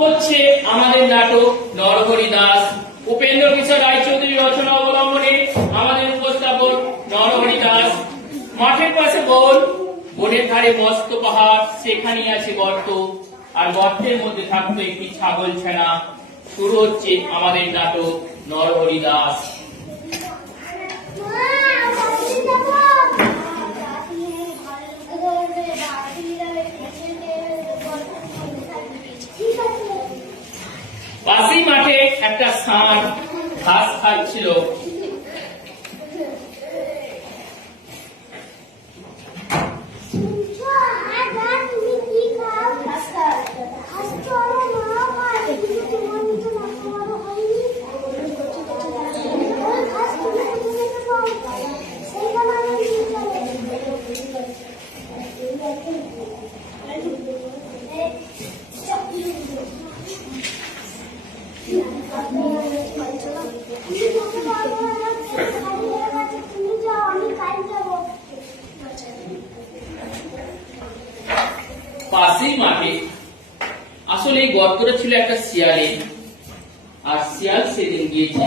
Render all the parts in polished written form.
করছে আমাদের নাটক নরহরি দাস। উপেন্দ্র কিশোর রায়চৌধুরী রচনা অবলম্বনে আমাদের উপস্থাপক নরহরি দাস। মাঠের পাশে বন, বনের ধারে মস্ত পাহাড়, সেখানে আছে গর্ত, আর গর্তের মধ্যে থাকতো একটি ছাগল ছানা। শুরু হচ্ছে আমাদের নাটক নরহরি দাস। পাশেই মাঠে একটা ষাঁড় ঘাস খাচ্ছিল। পাশেই মাঠে আসলে এই গর্তটা ছিল একটা শিয়ালের, আর শিয়াল সেদিন গিয়েছে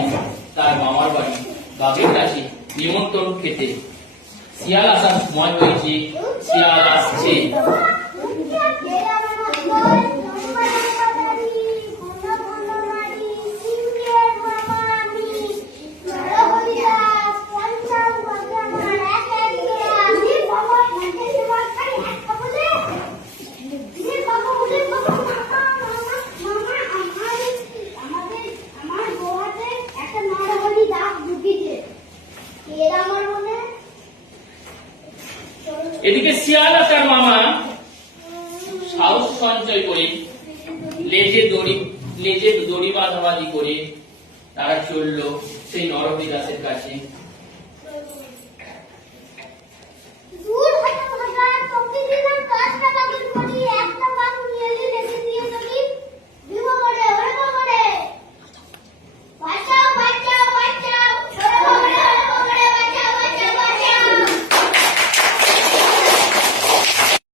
তার মামার বাড়ি বাঘের কাছে নিমন্ত্রণ খেতে। শিয়াল আসার সময় হয়েছে, শিয়াল আসছে। এদিকে শিয়াল আর তার মামা সাহস সঞ্চয় করে লেজে দড়ি বাঁধাবাঁধি করে তারা চললো সেই নরহরি দাসের কাছে।